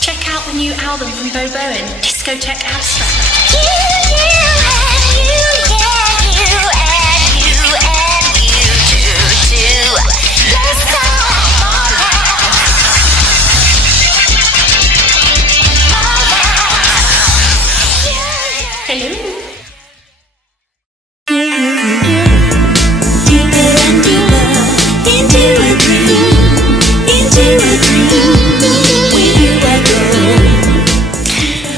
Check out the new album from Beau Bowen, Discotheque Abstract.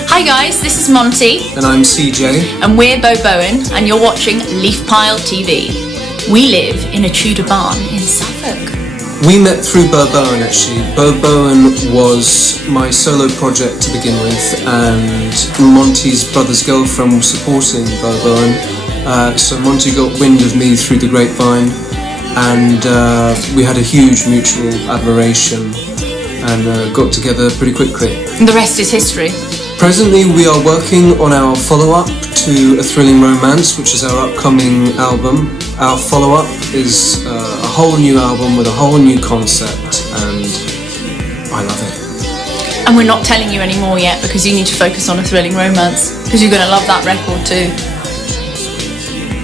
Hi guys, this is Monty. And I'm CJ. And we're Beau Bowen, and you're watching Leaf Pile TV. We live in a Tudor barn in Suffolk. We met through Beau Bowen actually. Beau Bowen was my solo project to begin with, and Monty's brother's girlfriend was supporting Beau Bowen. So Monty got wind of me through the grapevine, and we had a huge mutual admiration and got together pretty quickly. The rest is history. Presently we are working on our follow-up to A Thrilling Romance, which is our upcoming album. Our follow-up is a whole new album with a whole new concept, and I love it. And we're not telling you any more yet because you need to focus on A Thrilling Romance, because you're going to love that record too.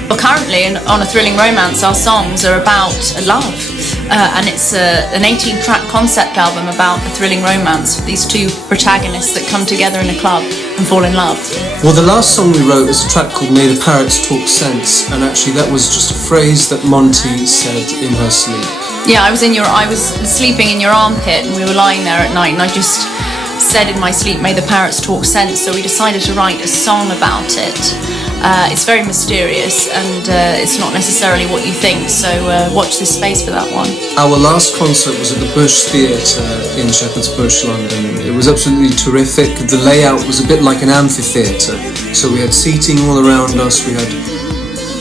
Well, currently on A Thrilling Romance our songs are about love. And it's an 18-track concept album about a thrilling romance with these two protagonists that come together in a club and fall in love. Well, the last song we wrote is a track called May the Parrots Talk Sense, and actually that was just a phrase that Monty said in her sleep. Yeah, I was sleeping in your armpit, and we were lying there at night, and I just said in my sleep, May the Parrots Talk Sense, so we decided to write a song about it. It's very mysterious, and it's not necessarily what you think, so watch this space for that one. Our last concert was at the Bush Theatre in Shepherd's Bush, London. It was absolutely terrific. The layout was a bit like an amphitheatre, so we had seating all around us. We had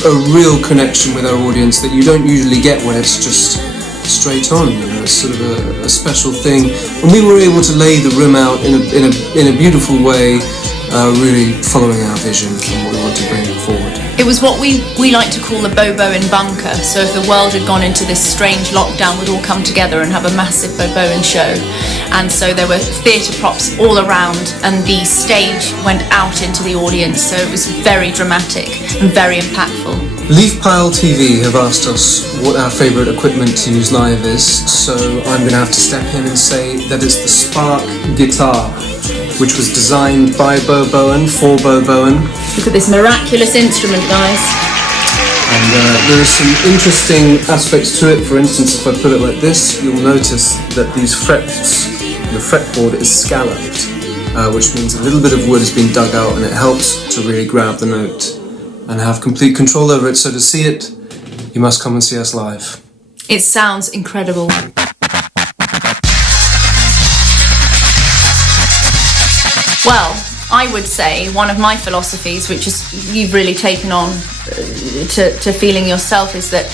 a real connection with our audience that you don't usually get when it's just straight on, you know. It's sort of a special thing. And we were able to lay the room out in a beautiful way, really following our vision and what we want to bring forward. It was what we like to call the Beau Bowen bunker. So if the world had gone into this strange lockdown, we'd all come together and have a massive Beau Bowen show. And so there were theatre props all around, and the stage went out into the audience, so it was very dramatic and very impactful. Leaf Pile TV have asked us what our favourite equipment to use live is, so I'm going to have to step in and say that it's the Spark guitar. which was designed by Beau Bowen for Beau Bowen. Look at this miraculous instrument, guys. And there are some interesting aspects to it. For instance, if I put it like this, you'll notice that these frets, the fretboard is scalloped, which means a little bit of wood has been dug out, and it helps to really grab the note and have complete control over it. So to see it, you must come and see us live. It sounds incredible. Well, I would say one of my philosophies, which is you've really taken on to feeling yourself, is that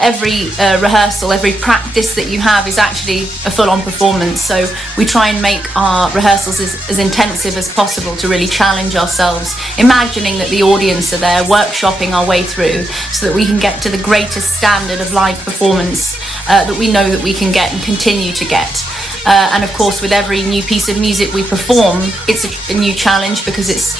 every rehearsal, every practice that you have is actually a full-on performance. So we try and make our rehearsals as intensive as possible to really challenge ourselves, imagining that the audience are there, workshopping our way through so that we can get to the greatest standard of live performance that we know that we can get and continue to get. And of course, with every new piece of music we perform, it's a new challenge, because it's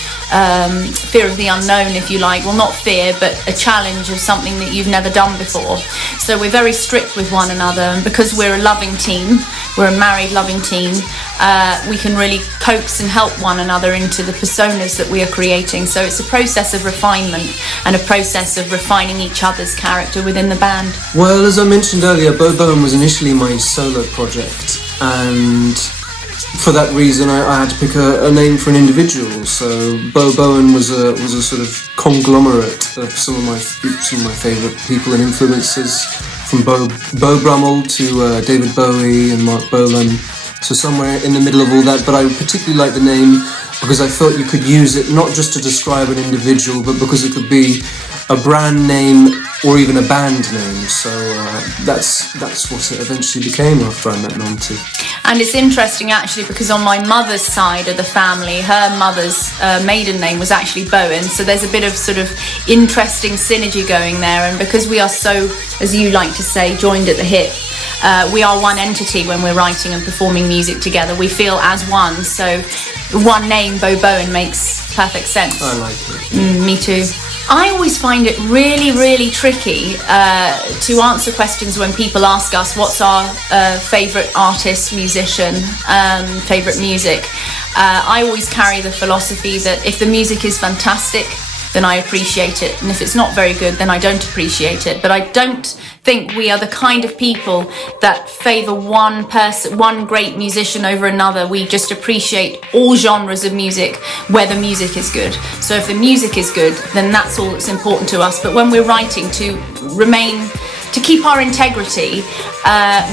fear of the unknown, if you like. Well, not fear, but a challenge of something that you've never done before. So we're very strict with one another, and because we're a loving team, we're a married loving team, we can really coax and help one another into the personas that we are creating. So it's a process of refinement and a process of refining each other's character within the band. Well, as I mentioned earlier, Beau Bowen was initially my solo project, and for that reason I had to pick a name for an individual. So Beau Bowen was a sort of conglomerate of some of my favourite people and influences, from Beau Brummel to David Bowie and Mark Bolan. So somewhere in the middle of all that, but I particularly like the name because I felt you could use it not just to describe an individual, but because it could be a brand name or even a band name. So that's what it eventually became after I met Monty. And it's interesting actually, because on my mother's side of the family, her mother's maiden name was actually Bowen, so there's a bit of sort of interesting synergy going there. And because we are so, as you like to say, joined at the hip, we are one entity when we're writing and performing music together. We feel as one, so one name, Beau Bowen, makes perfect sense. I like it. Me too. I always find it really, really tricky to answer questions when people ask us what's our favourite artist, musician, favourite music. I always carry the philosophy that if the music is fantastic, then I appreciate it, and if it's not very good, then I don't appreciate it. But I don't think we are the kind of people that favour one person, one great musician over another. We just appreciate all genres of music where the music is good. So if the music is good, then that's all that's important to us. But when we're writing, to keep our integrity,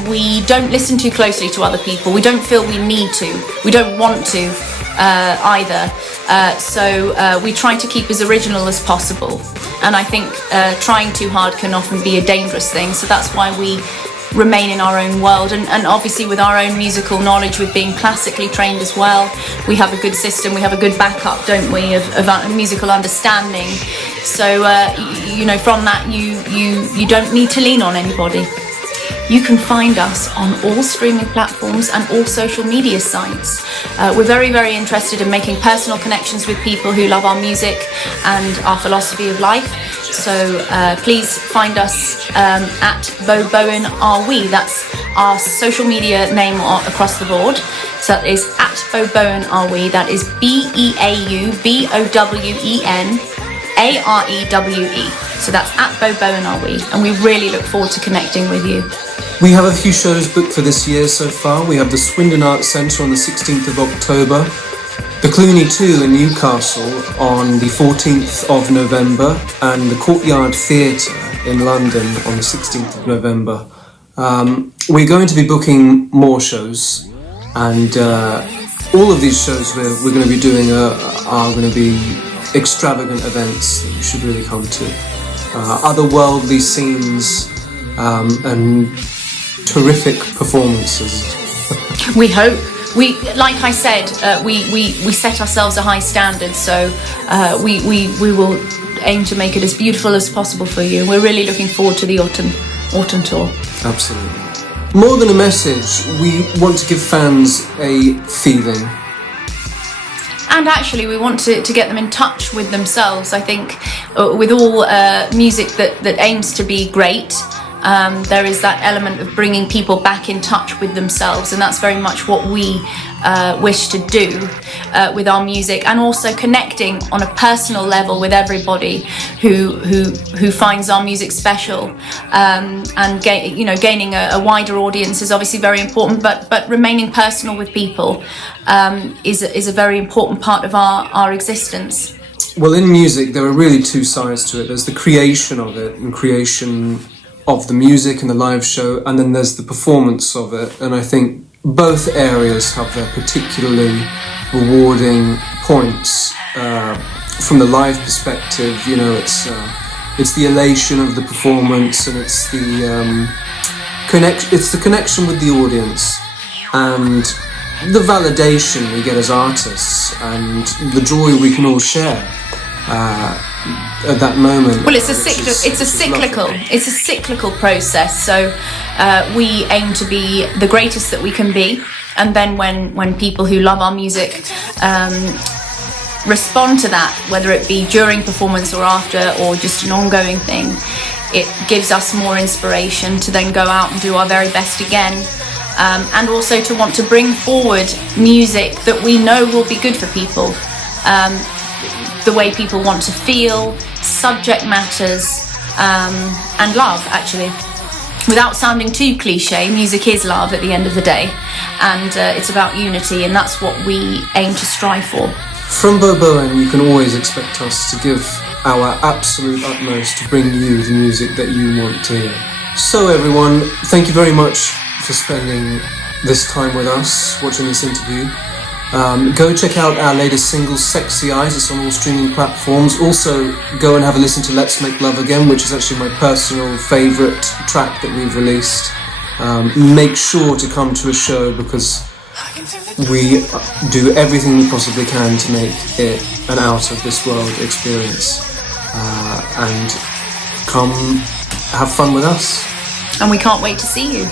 we don't listen too closely to other people. We don't feel we need to. We don't want to either. So we try to keep as original as possible. And I think trying too hard can often be a dangerous thing. So that's why we remain in our own world. And obviously with our own musical knowledge, with being classically trained as well, we have a good system, we have a good backup, don't we, of musical understanding. So, from that, you don't need to lean on anybody. You can find us on all streaming platforms and all social media sites. We're very, very interested in making personal connections with people who love our music and our philosophy of life. So please find us at Beau Bowen Are We. That's our social media name across the board. So that is at Beau Bowen Are We. That is BeauBowenArewe. So that's at Beau Bowen Are We. And we really look forward to connecting with you. We have a few shows booked for this year so far. We have the Swindon Arts Centre on the 16th of October, the CLUNY 2 in Newcastle on the 14th of November, and the Courtyard Theatre in London on the 16th of November. We're going to be booking more shows, and all of these shows we're going to be doing are going to be extravagant events that you should really come to. Otherworldly scenes and terrific performances. We hope. Like I said, we set ourselves a high standard, so we will aim to make it as beautiful as possible for you. We're really looking forward to the autumn tour. Absolutely. More than a message, we want to give fans a feeling. And actually, we want to get them in touch with themselves. I think with all music that aims to be great, There is that element of bringing people back in touch with themselves, and that's very much what we wish to do with our music, and also connecting on a personal level with everybody who finds our music special, and gaining a wider audience is obviously very important, but remaining personal with people is a very important part of our existence. Well, in music there are really two sides to it. There's the creation of it, and creation of the music and the live show, and then there's the performance of it, and I think both areas have their particularly rewarding points. From the live perspective, it's the elation of the performance, and it's the connection with the audience, and the validation we get as artists, and the joy we can all share at that moment. Well, it's a cyclical process. So we aim to be the greatest that we can be, and then when people who love our music respond to that, whether it be during performance or after, or just an ongoing thing, it gives us more inspiration to then go out and do our very best again, and also to want to bring forward music that we know will be good for people. The way people want to feel, subject matters, and love, actually. Without sounding too cliche, music is love at the end of the day, and it's about unity, and that's what we aim to strive for. From Beau Bowen, you can always expect us to give our absolute utmost to bring you the music that you want to hear. So everyone, thank you very much for spending this time with us, watching this interview. Go check out our latest single, Sexy Eyes. It's on all streaming platforms. Also, go and have a listen to Let's Make Love Again, which is actually my personal favourite track that we've released. Make sure to come to a show, because we do everything we possibly can to make it an out-of-this-world experience. And come have fun with us. And we can't wait to see you.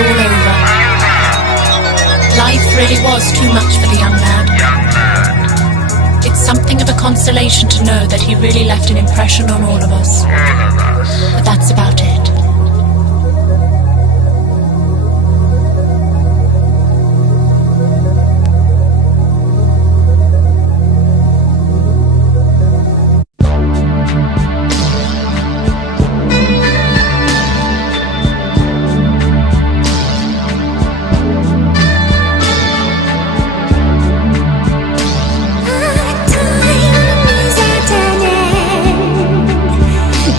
all over. Life really was too much for the young lad. It's something of a consolation to know that he really left an impression on all of us. But that's about it.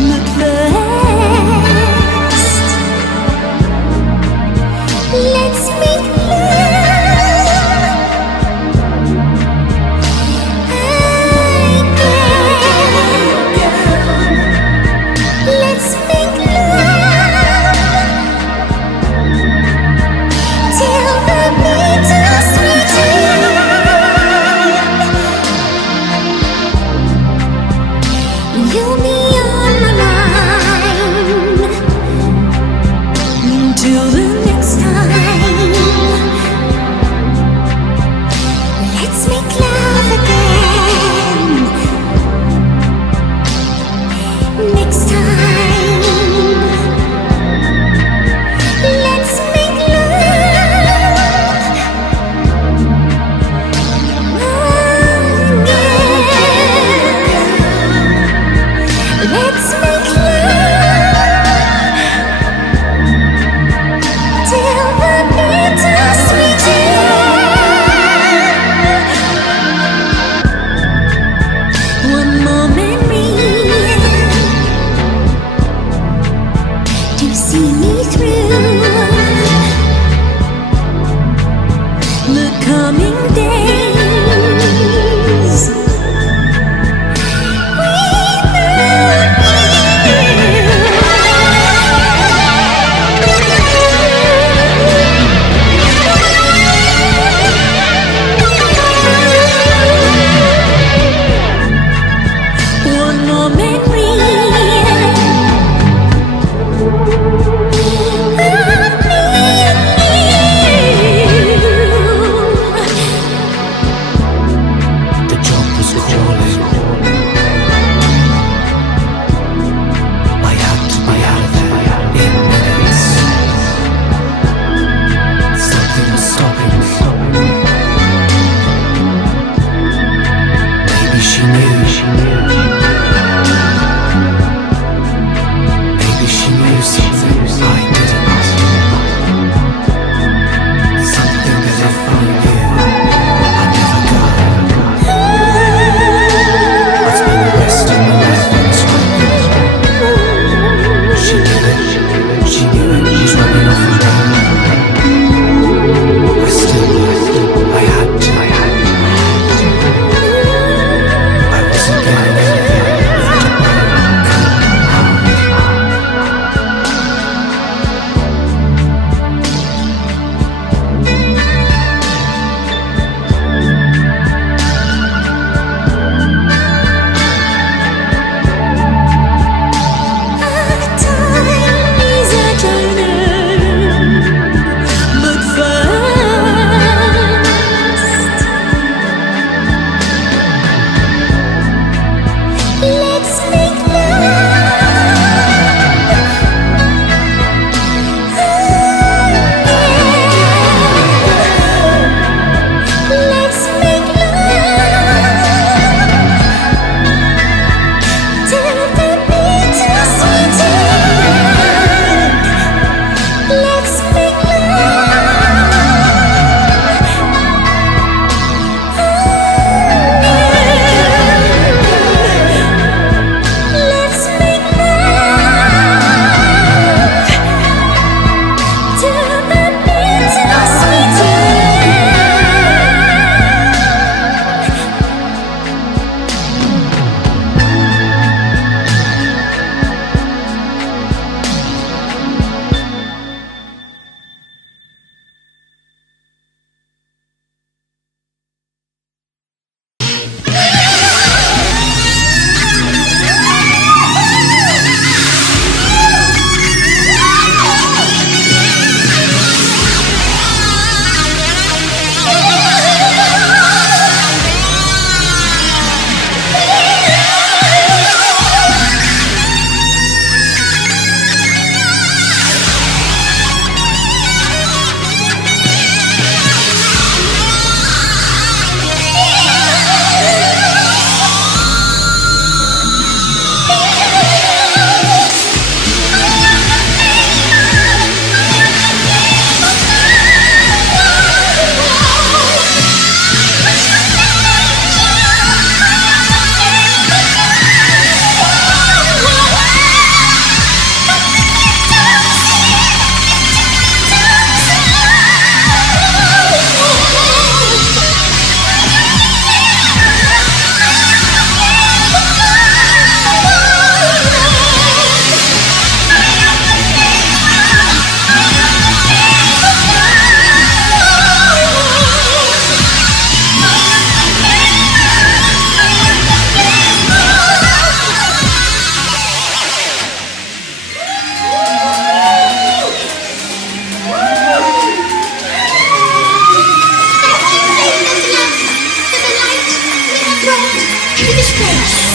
Not Yes.